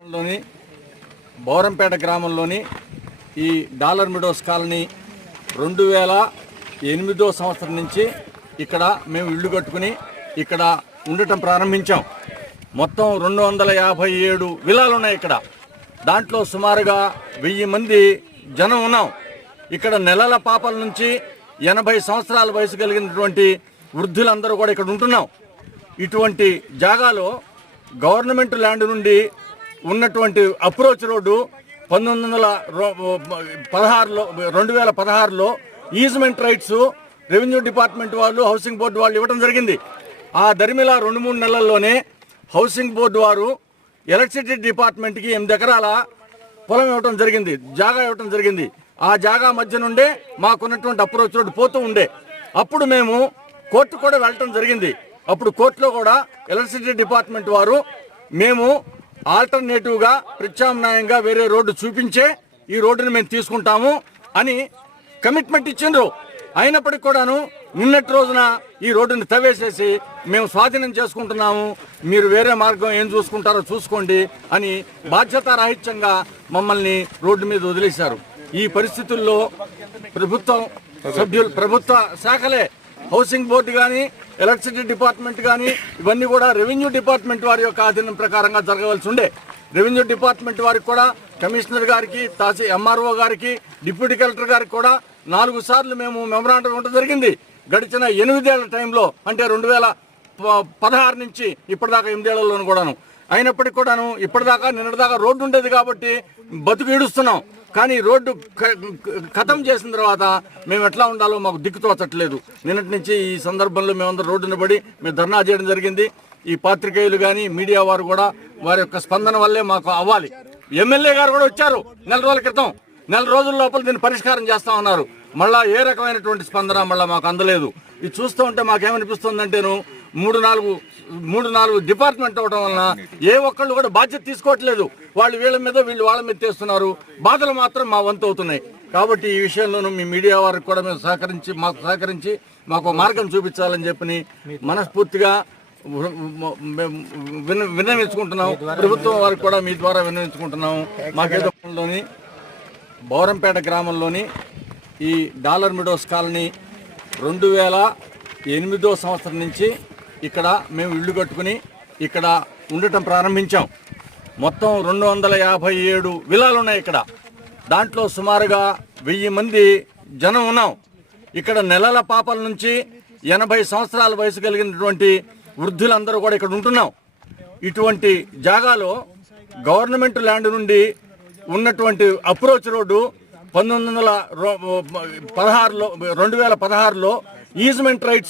లోని బౌరంపేట గ్రామంలోని ఈ డాలర్ మిడోస్ కాలనీ రెండు వేల ఎనిమిదో సంవత్సరం నుంచి ఇక్కడ మేము ఇల్లు కట్టుకుని ఇక్కడ ఉండటం ప్రారంభించాం. మొత్తం రెండు వందల యాభై ఏడు విలాలు ఉన్నాయి ఇక్కడ. దాంట్లో సుమారుగా వెయ్యి మంది జనం ఉన్నాం. ఇక్కడ నెలల పాపల నుంచి ఎనభై సంవత్సరాల వయసు కలిగినటువంటి వృద్ధులందరూ కూడా ఇక్కడ ఉంటున్నాం. ఇటువంటి జాగాలో గవర్నమెంట్ ల్యాండ్ నుండి ఉన్నటువంటి అప్రోచ్ రోడ్డు పంతొమ్మిది వందల రో- పదహారులో రెండు వేల పదహారులో ఈజ్మెంట్ రైట్స్ రెవెన్యూ డిపార్ట్మెంట్ వాళ్ళు హౌసింగ్ బోర్డు వాళ్ళు ఇవ్వడం జరిగింది. ఆ దరిమిలా రెండు మూడు నెలల్లోనే హౌసింగ్ బోర్డు వారు ఎలక్ట్రిసిటీ డిపార్ట్మెంట్కి ఎనిమిది ఎకరాల పొలం ఇవ్వటం జరిగింది జాగా ఇవ్వటం జరిగింది. ఆ జాగా మధ్య నుండే మాకున్నటువంటి అప్రోచ్ రోడ్డు పోతూ ఉండే. అప్పుడు మేము కోర్టు కూడా వెళ్ళటం జరిగింది. అప్పుడు కోర్టులో కూడా ఎలక్ట్రిసిటీ డిపార్ట్మెంట్ వారు మేము ఆల్టర్నేటివ్గా ప్రత్యామ్నాయంగా వేరే రోడ్డు చూపించే ఈ రోడ్డుని మేము తీసుకుంటాము అని కమిట్మెంట్ ఇచ్చిండ్రు. అయినప్పటికీ కూడాను నిన్నటి రోజున ఈ రోడ్డుని తవ్వేసేసి మేము స్వాధీనం చేసుకుంటున్నాము. మీరు వేరే మార్గం ఏం చూసుకుంటారో చూసుకోండి అని బాధ్యతారాహిత్యంగా మమ్మల్ని రోడ్డు మీద వదిలేశారు. ఈ పరిస్థితుల్లో ప్రభుత్వం సభ్యులు ప్రభుత్వ శాఖలే హౌసింగ్ బోర్డు కానీ ఎలక్ట్రిసిటీ డిపార్ట్మెంట్ కానీ ఇవన్నీ కూడా రెవెన్యూ డిపార్ట్మెంట్ వారి యొక్క ఆధీనం ప్రకారంగా జరగవలసి ఉండే. రెవెన్యూ డిపార్ట్మెంట్ వారికి కూడా కమిషనర్ గారికి తాసి ఎంఆర్ఓ గారికి డిప్యూటీ కలెక్టర్ గారికి కూడా నాలుగు సార్లు మేము మెమరాండం ఇవ్వడం జరిగింది. గడిచిన ఎనిమిదేళ్ళ టైంలో అంటే రెండు వేల ప- పదహారు నుంచి ఇప్పటిదాకా ఎనిమిదేళ్ళలోనూ కూడాను. అయినప్పటికీ కూడాను ఇప్పటిదాకా నిన్నటిదాకా రోడ్డు ఉండేది కాబట్టి బతుకు ఈడుస్తున్నాం కానీ రోడ్డు ఖతం చేసిన తర్వాత మేము ఎట్లా ఉండాలో మాకు దిక్కు తోచట్లేదు. నిన్నటి నుంచి ఈ సందర్భంలో మేమందరం రోడ్డున పడి మేము ధర్నా చేయడం జరిగింది. ఈ పాత్రికేయులు కానీ మీడియా వారు కూడా వారి యొక్క స్పందన వల్లే మాకు అవ్వాలి. ఎమ్మెల్యే గారు కూడా వచ్చారు నెల రోజుల క్రితం. నెల రోజుల లోపల దీన్ని పరిష్కారం చేస్తామన్నారు మళ్ళా ఏ రకమైనటువంటి స్పందన మళ్ళీ మాకు అందలేదు. ఇది చూస్తూ ఉంటే మాకేమనిపిస్తుందంటేను మూడు నాలుగు మూడు నాలుగు డిపార్ట్మెంట్ అవడం వలన ఏ ఒక్కళ్ళు కూడా బాధ్యత తీసుకోవట్లేదు. వాళ్ళు వీళ్ళ మీద వీళ్ళు వాళ్ళ మీద చేస్తున్నారు బాధలు మాత్రం మా వంతు అవుతున్నాయి. కాబట్టి ఈ విషయంలోనూ మీ మీడియా వారికి కూడా మేము సహకరించి మాకు సహకరించి మాకు మార్గం చూపించాలని చెప్పి మనస్ఫూర్తిగా మేము విన్నవించుకుంటున్నాం. ప్రభుత్వం వారికి కూడా మీ ద్వారా విన్నవించుకుంటున్నాము. మాకేదోలోని బౌరంపేట గ్రామంలోని ఈ డాలర్ మిడోస్ కాలనీ రెండు వేల ఎనిమిదో సంవత్సరం నుంచి ఇక్కడ మేము ఇల్లు కట్టుకుని ఇక్కడ ఉండటం ప్రారంభించాం. మొత్తం రెండు వందల యాభై ఏడు విలాలు ఉన్నాయి ఇక్కడ. దాంట్లో సుమారుగా వెయ్యి మంది జనం ఉన్నాం. ఇక్కడ నెలల పాపల నుంచి ఎనభై సంవత్సరాల వయసు కలిగినటువంటి వృద్ధులందరూ కూడా ఇక్కడ ఉంటున్నాం. ఇటువంటి జాగాలో గవర్నమెంట్ ల్యాండ్ నుండి ఉన్నటువంటి అప్రోచ్ రోడ్డు పంతొమ్మిది వందల పదహారులో రెండు వేల పదహారులో ఈజ్మెంట్ రైట్స్